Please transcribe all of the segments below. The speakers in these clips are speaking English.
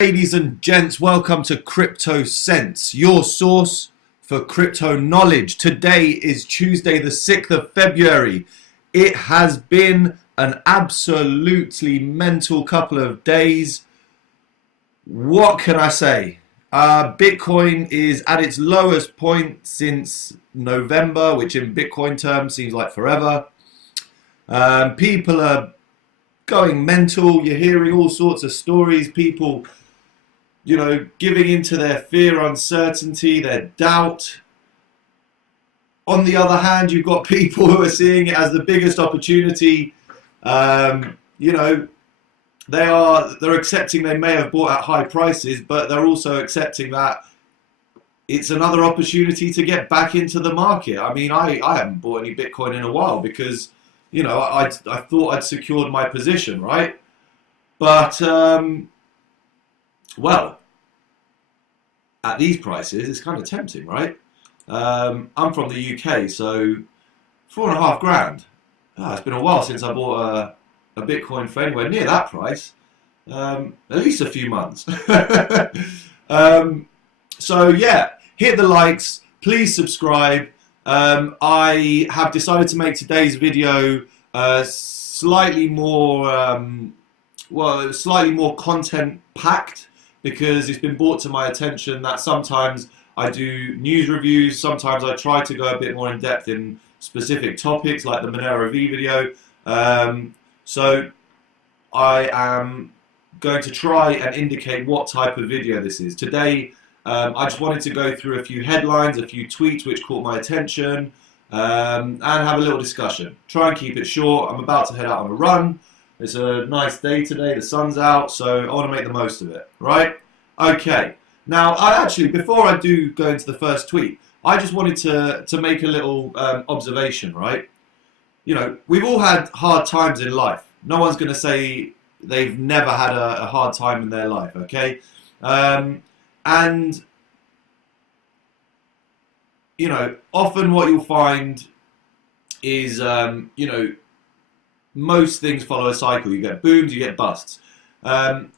Ladies and gents, welcome to Crypto Sense, your source for crypto knowledge. Today is Tuesday, the 6th of February. It has been an absolutely mental couple of days. What can I say? Bitcoin is at its lowest point since November, which in Bitcoin terms seems like forever. People are going mental. You're hearing all sorts of stories. People, giving into their fear, uncertainty, their doubt. On the other hand, you've got people who are seeing it as the biggest opportunity. They're accepting they may have bought at high prices, but they're also accepting that it's another opportunity to get back into the market. I mean, I haven't bought any Bitcoin in a while because, I thought I'd secured my position, right? But, well, at these prices, it's kind of tempting, right? I'm from the UK, so $4.5 grand. It's been a while since I bought a Bitcoin for anywhere near that price. At least a few months. So yeah, hit the likes, please subscribe. I have decided to make today's video slightly more content packed, because it's been brought to my attention that sometimes I do news reviews, sometimes I try to go a bit more in depth in specific topics like the Monero V video. So I am going to try and indicate what type of video this is. Today I just wanted to go through a few headlines, a few tweets which caught my attention, and have a little discussion. Try and keep it short. I'm about to head out on a run. It's a nice day today, the sun's out, so I want to make the most of it, right? Okay, now before I do go into the first tweet, I just wanted to make a little observation, right? We've all had hard times in life. No one's going to say they've never had a hard time in their life, okay? And, often what you'll find is, most things follow a cycle. You get booms, you get busts. In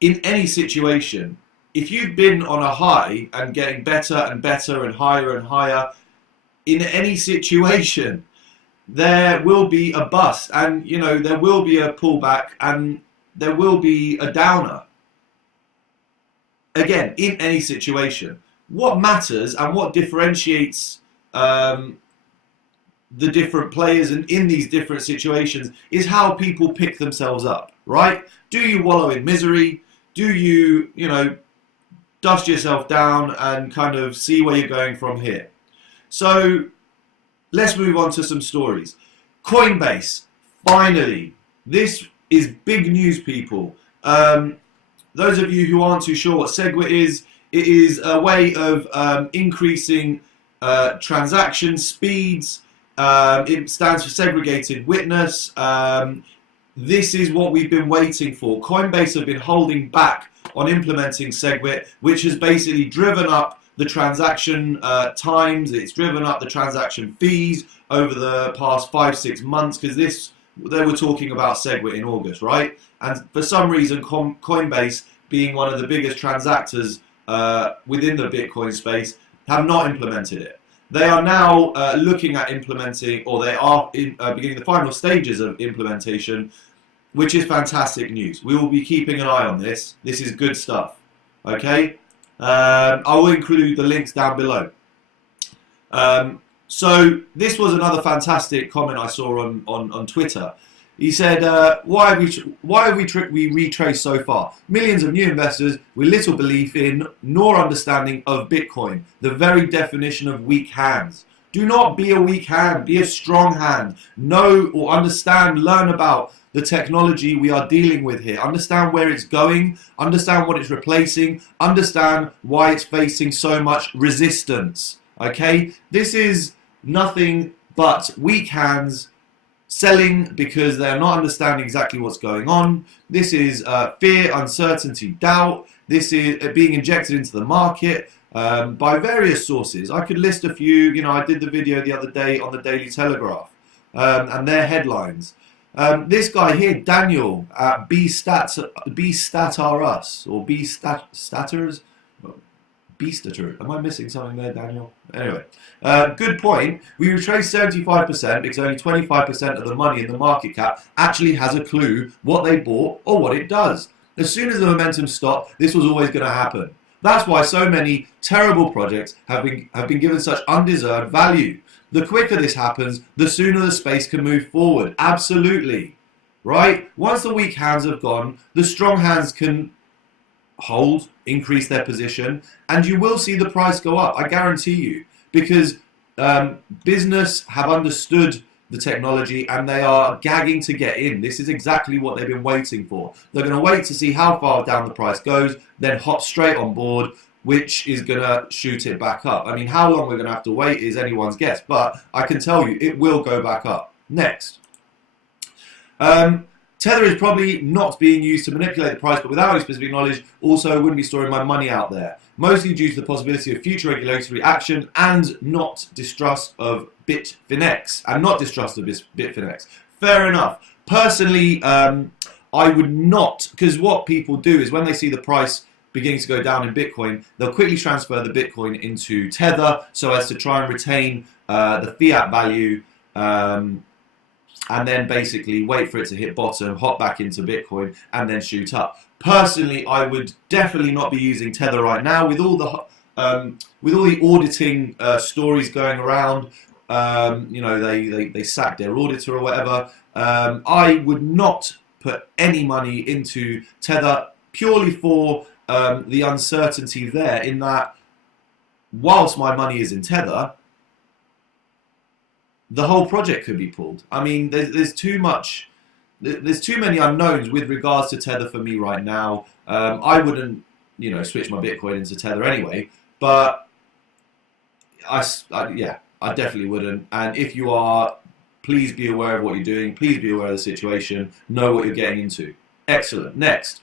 any situation, if you've been on a high and getting better and better and higher, in any situation, there will be a bust, and there will be a pullback, and there will be a downer. Again, in any situation, what matters and what differentiates the different players and in these different situations is how people pick themselves up, right? Do you wallow in misery? Do you, dust yourself down and kind of see where you're going from here? So let's move on to some stories. Coinbase, finally. This is big news, people. Those of you who aren't too sure what SEGWIT is, it is a way of increasing transaction speeds. It stands for segregated witness. This is what we've been waiting for. Coinbase have been holding back on implementing SEGWIT, which has basically driven up the transaction times. It's driven up the transaction fees over the past 5-6 months, because they were talking about SEGWIT in August, right? And for some reason, Coinbase, being one of the biggest transactors within the Bitcoin space, have not implemented it. They are now looking at implementing, or they are beginning the final stages of implementation, which is fantastic news. We will be keeping an eye on this. This is good stuff. Okay? I will include the links down below. So this was another fantastic comment I saw on Twitter. He said, why have we retraced so far? Millions of new investors with little belief in nor understanding of Bitcoin, the very definition of weak hands. Do not be a weak hand, be a strong hand. Know or understand, learn about the technology we are dealing with here. Understand where it's going, understand what it's replacing, understand why it's facing so much resistance. Okay? This is nothing but weak hands selling because they're not understanding exactly what's going on. This is fear, uncertainty, doubt. This is being injected into the market by various sources. I could list a few. I did the video the other day on the Daily Telegraph and their headlines. This guy here, Daniel, at BStatRus, or BStaters. Beastater. Am I missing something there, Daniel? Anyway, good point. We retrace 75% because only 25% of the money in the market cap actually has a clue what they bought or what it does. As soon as the momentum stopped, this was always going to happen. That's why so many terrible projects have been given such undeserved value. The quicker this happens, the sooner the space can move forward. Absolutely. Right? Once the weak hands have gone, the strong hands can hold, increase their position, and you will see the price go up, I guarantee you, because business have understood the technology and they are gagging to get in. This is exactly what they've been waiting for. They're going to wait to see how far down the price goes, then hop straight on board, which is going to shoot it back up. I mean, how long we're going to have to wait is anyone's guess, but I can tell you it will go back up. Next. Tether is probably not being used to manipulate the price, but without any specific knowledge, also wouldn't be storing my money out there. Mostly due to the possibility of future regulatory action and not distrust of Bitfinex. Fair enough. Personally, I would not, because what people do is when they see the price beginning to go down in Bitcoin, they'll quickly transfer the Bitcoin into Tether so as to try and retain the fiat value, and then basically wait for it to hit bottom, hop back into Bitcoin, and then shoot up. Personally, I would definitely not be using Tether right now with all the auditing stories going around. You know, they sacked their auditor or whatever. I would not put any money into Tether purely for the uncertainty there. In that, whilst my money is in Tether, the whole project could be pulled. I mean, there's too many unknowns with regards to Tether for me right now. I wouldn't, you know, switch my Bitcoin into Tether anyway, but I definitely wouldn't. And if you are, please be aware of what you're doing. Please be aware of the situation. Know what you're getting into. Excellent. Next.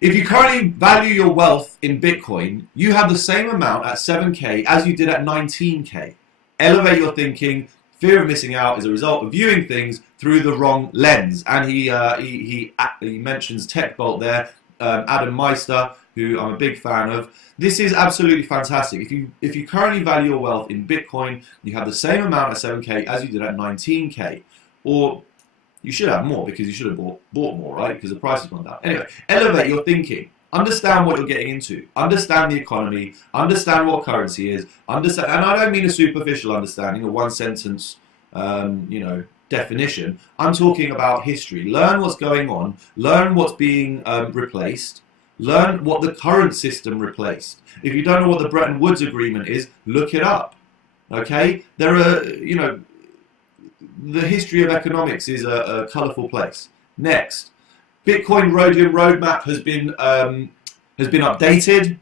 If you currently value your wealth in Bitcoin, you have the same amount at 7K as you did at 19K. Elevate your thinking. Fear of missing out is a result of viewing things through the wrong lens. And he mentions TechBolt there, Adam Meister, who I'm a big fan of. This is absolutely fantastic. If you currently value your wealth in Bitcoin, you have the same amount at 7K as you did at 19K. Or you should have more because you should have bought more, right? Because the price has gone down. Anyway, elevate your thinking. Understand what you're getting into. Understand the economy. Understand what currency is. Understand, and I don't mean a superficial understanding, a one sentence, definition. I'm talking about history. Learn what's going on. Learn what's being replaced. Learn what the current system replaced. If you don't know what the Bretton Woods Agreement is, look it up. Okay? There are, the history of economics is a colourful place. Next. Bitcoin Rhodium roadmap has been updated.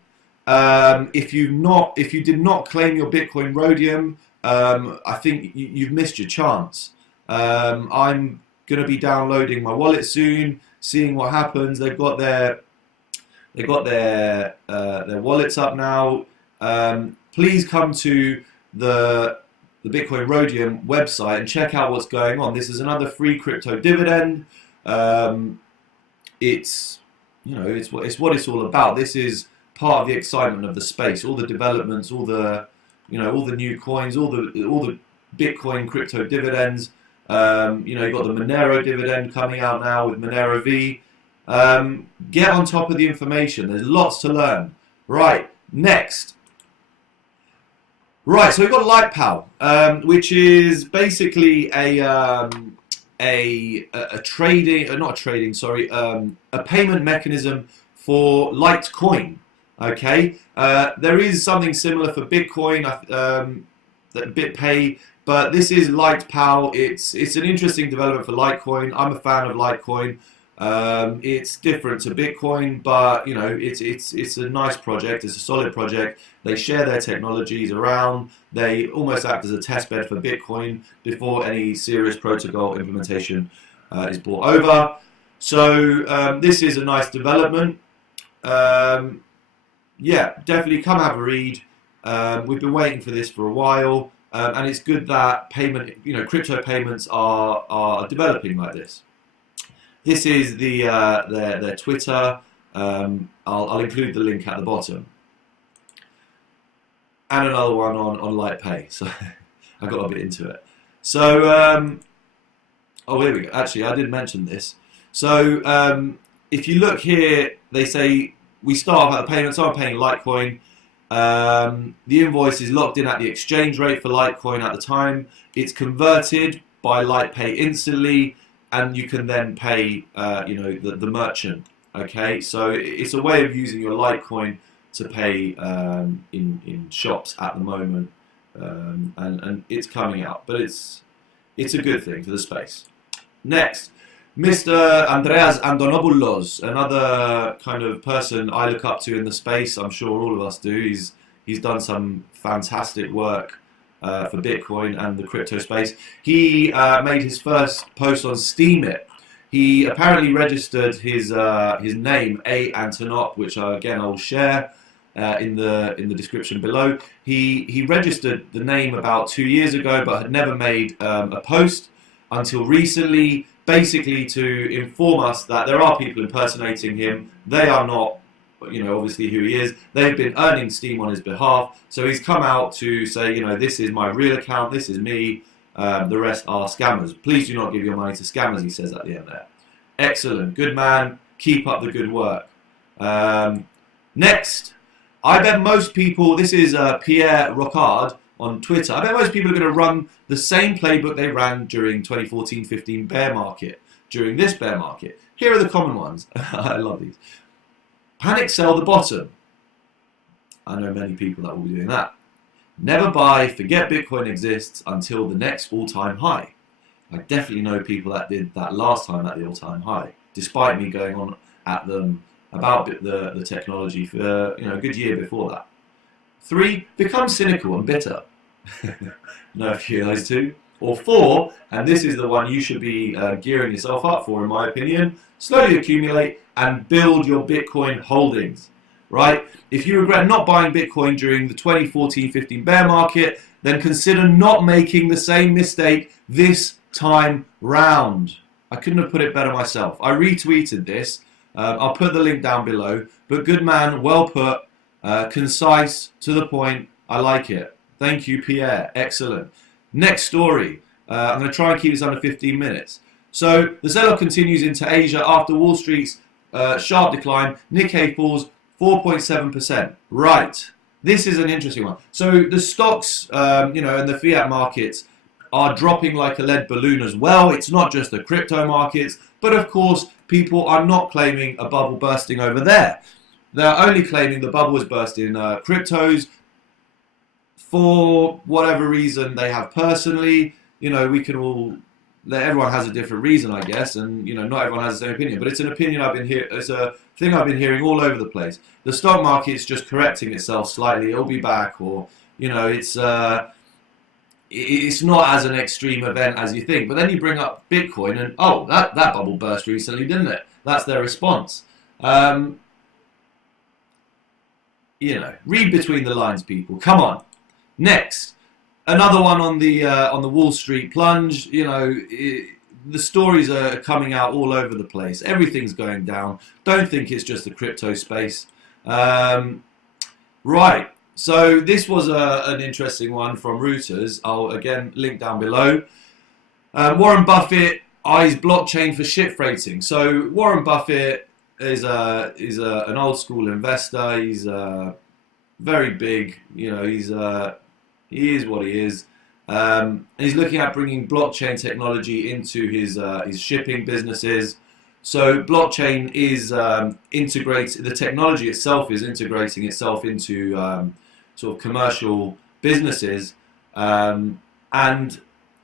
If you did not claim your Bitcoin Rhodium, I think you've missed your chance. I'm going to be downloading my wallet soon, seeing what happens. They've got their wallets up now. Please come to the Bitcoin Rhodium website and check out what's going on. This is another free crypto dividend. It's what it's all about. This is part of the excitement of the space. All the developments, all the new coins, all the Bitcoin crypto dividends. You've got the Monero dividend coming out now with Monero V. Get on top of the information. There's lots to learn. Right, next. Right, so we've got LitePal, which is basically a payment mechanism for Litecoin. Okay, there is something similar for Bitcoin, that BitPay, but this is LitePal. It's an interesting development for Litecoin. I'm a fan of Litecoin. It's different to Bitcoin, but it's a nice project. It's a solid project. They share their technologies around. They almost act as a test bed for Bitcoin before any serious protocol implementation is brought over. So this is a nice development. Yeah, definitely come have a read. We've been waiting for this for a while. and it's good that crypto payments are developing like this. This is their Twitter. I'll include the link at the bottom, and another one on Lite Pay. So I got a bit into it. So oh, here we go. Actually, I did mention this. So if you look here, they say we start off at the payment. So I'm paying Litecoin. The invoice is locked in at the exchange rate for Litecoin at the time. It's converted by Lite Pay instantly, and you can then pay the merchant. Okay, so it's a way of using your Litecoin to pay in shops at the moment, and it's coming out, but it's a good thing for the space. Next, Mr. Andreas Antonopoulos, another kind of person I look up to in the space. I'm sure all of us do. He's done some fantastic work for Bitcoin and the crypto space. He made his first post on Steemit. He apparently registered his name, Anton Op, which again I'll share in the description below. He registered the name about 2 years ago, but had never made a post until recently, basically to inform us that there are people impersonating him. They are not, obviously who he is. They've been earning steam on his behalf. So he's come out to say, this is my real account, this is me. The rest are scammers. Please do not give your money to scammers, he says at the end there. Excellent, good man. Keep up the good work. Next, I bet most people, this is Pierre Rockhard on Twitter, I bet most people are going to run the same playbook they ran during 2014-15 bear market, during this bear market. Here are the common ones. I love these. Panic sell the bottom. I know many people that will be doing that. Never buy, forget Bitcoin exists until the next all-time high. I definitely know people that did that last time at the all-time high, despite me going on at them about the technology for a good year before that. 3, become cynical and bitter. Know a few of those two. Or 4, and this is the one you should be gearing yourself up for, in my opinion, slowly accumulate and build your Bitcoin holdings. Right? If you regret not buying Bitcoin during the 2014-15 bear market, then consider not making the same mistake this time round. I couldn't have put it better myself. I retweeted this. I'll put the link down below. But good man, well put, concise, to the point. I like it. Thank you, Pierre. Excellent. Next story. I'm going to try and keep this under 15 minutes. So the sell-off continues into Asia after Wall Street's sharp decline. Nikkei falls 4.7%. Right. This is an interesting one. So the stocks, and the fiat markets are dropping like a lead balloon as well. It's not just the crypto markets, but of course, people are not claiming a bubble bursting over there. They're only claiming the bubble is bursting in cryptos for whatever reason they have personally. We can all, everyone has a different reason, I guess, and not everyone has the same opinion. But it's an opinion it's a thing I've been hearing all over the place. The stock market's just correcting itself slightly. It'll be back, or it's not as an extreme event as you think. But then you bring up Bitcoin, and that bubble burst recently, didn't it? That's their response. Read between the lines, people. Come on. Next, another one on the Wall Street plunge. The stories are coming out all over the place. Everything's going down. Don't think it's just the crypto space. Right. So this was an interesting one from Reuters. I'll again link down below. Warren Buffett eyes blockchain for shit freighting. So Warren Buffett is an old school investor. He's very big. He is what he is. He's looking at bringing blockchain technology into his shipping businesses. So blockchain is integrated. The technology itself is integrating itself into sort of commercial businesses, and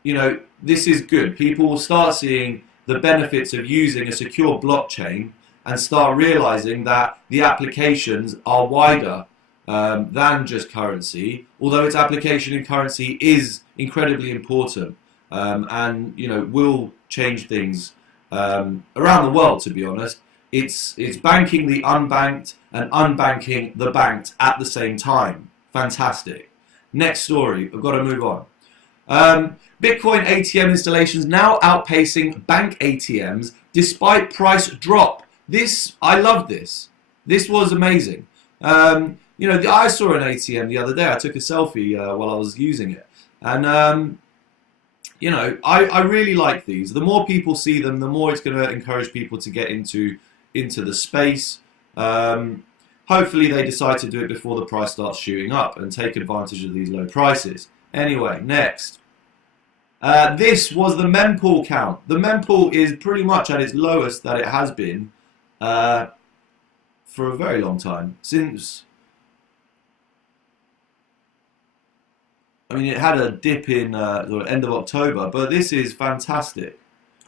this is good. People will start seeing the benefits of using a secure blockchain and start realizing that the applications are wider than just currency, although its application in currency is incredibly important, and will change things around the world. To be honest, it's banking the unbanked and unbanking the banked at the same time. Fantastic. Next story. I've got to move on. Bitcoin ATM installations now outpacing bank ATMs despite price drop. This, I love this. This was amazing. You know, I saw an ATM the other day. I took a selfie while I was using it. And, you know, I really like these. The more people see them, the more it's going to encourage people to get into the space. Hopefully they decide to do it before the price starts shooting up and take advantage of these low prices. Anyway, next. This was the mempool count. The mempool is pretty much at its lowest that it has been for a very long time. Since, I mean, it had a dip in the end of October, but this is fantastic.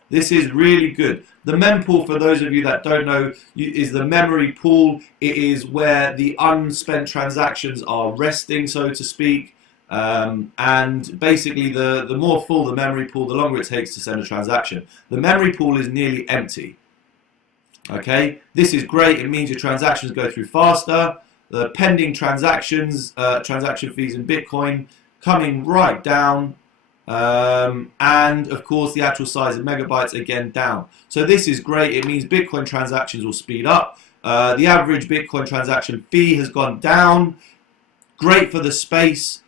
This is really good. The mempool, for those of you that don't know, is the memory pool. It is where the unspent transactions are resting, so to speak. And basically, the more full the memory pool, the longer it takes to send a transaction. The memory pool is nearly empty. Okay, this is great. It means your transactions go through faster. The pending transactions, transaction fees in Bitcoin coming right down. And of course the actual size of megabytes again down. So this is great. It means Bitcoin transactions will speed up. The average Bitcoin transaction fee has gone down. Great for the space.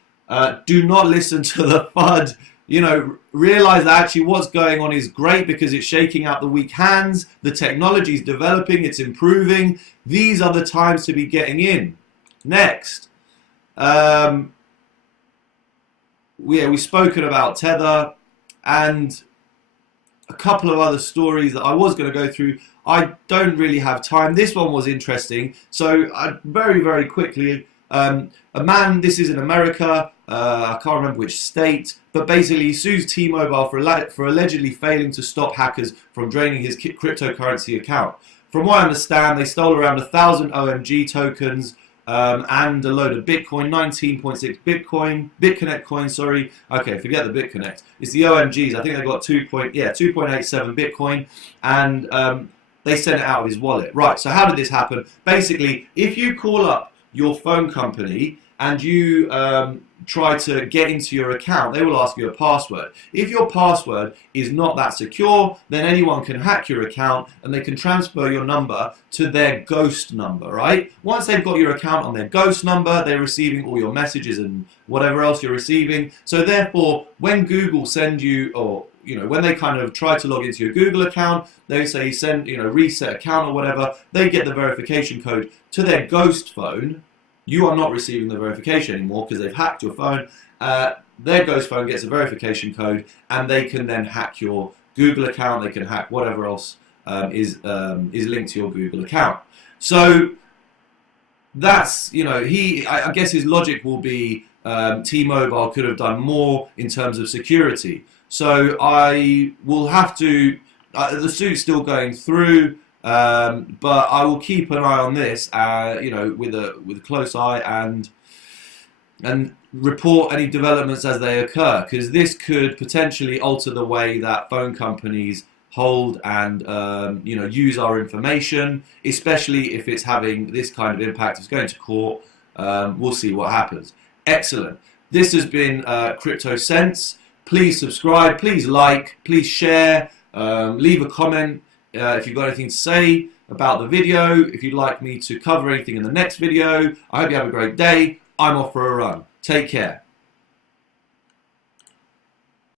Do not listen to the FUD. You know, realize that actually what's going on is great because it's shaking out the weak hands. The technology is developing. It's improving. These are the times to be getting in. Next. We've spoken about Tether and a couple of other stories that I was going to go through. I don't really have time. This one was interesting. So very, very quickly, a man, this is in America, I can't remember which state, but basically he sues T-Mobile for allegedly failing to stop hackers from draining his cryptocurrency account. From what I understand, they stole around 1,000 OMG tokens, and a load of Bitcoin, 19.6 BitConnect coins, sorry. Okay, forget the BitConnect. It's the OMGs. I think they got 2.87 Bitcoin, and they sent it out of his wallet. Right, so how did this happen? Basically, if you call up your phone company and you try to get into your account, they will ask you a password. If your password is not that secure, then anyone can hack your account and they can transfer your number to their ghost number, right? Once they've got your account on their ghost number, they're receiving all your messages and whatever else you're receiving. So therefore, when Google send you, or you know, when they kind of try to log into your Google account, they say send, you know, reset account or whatever, they get the verification code to their ghost phone. You are not receiving the verification anymore because they've hacked your phone. Their ghost phone gets a verification code, and they can then hack your Google account. They can hack whatever else is linked to your Google account. So that's, you know, I guess his logic will be T-Mobile could have done more in terms of security. So I will have to. The suit's still going through. But I will keep an eye on this, you know, with a close eye, and report any developments as they occur, because this could potentially alter the way that phone companies hold and you know, use our information, especially if it's having this kind of impact. It's going to court. We'll see what happens. Excellent. This has been Crypto Sense. Please subscribe. Please like. Please share. Leave a comment. If you've got anything to say about the video, if you'd like me to cover anything in the next video. I hope you have a great day. I'm off for a run. Take care.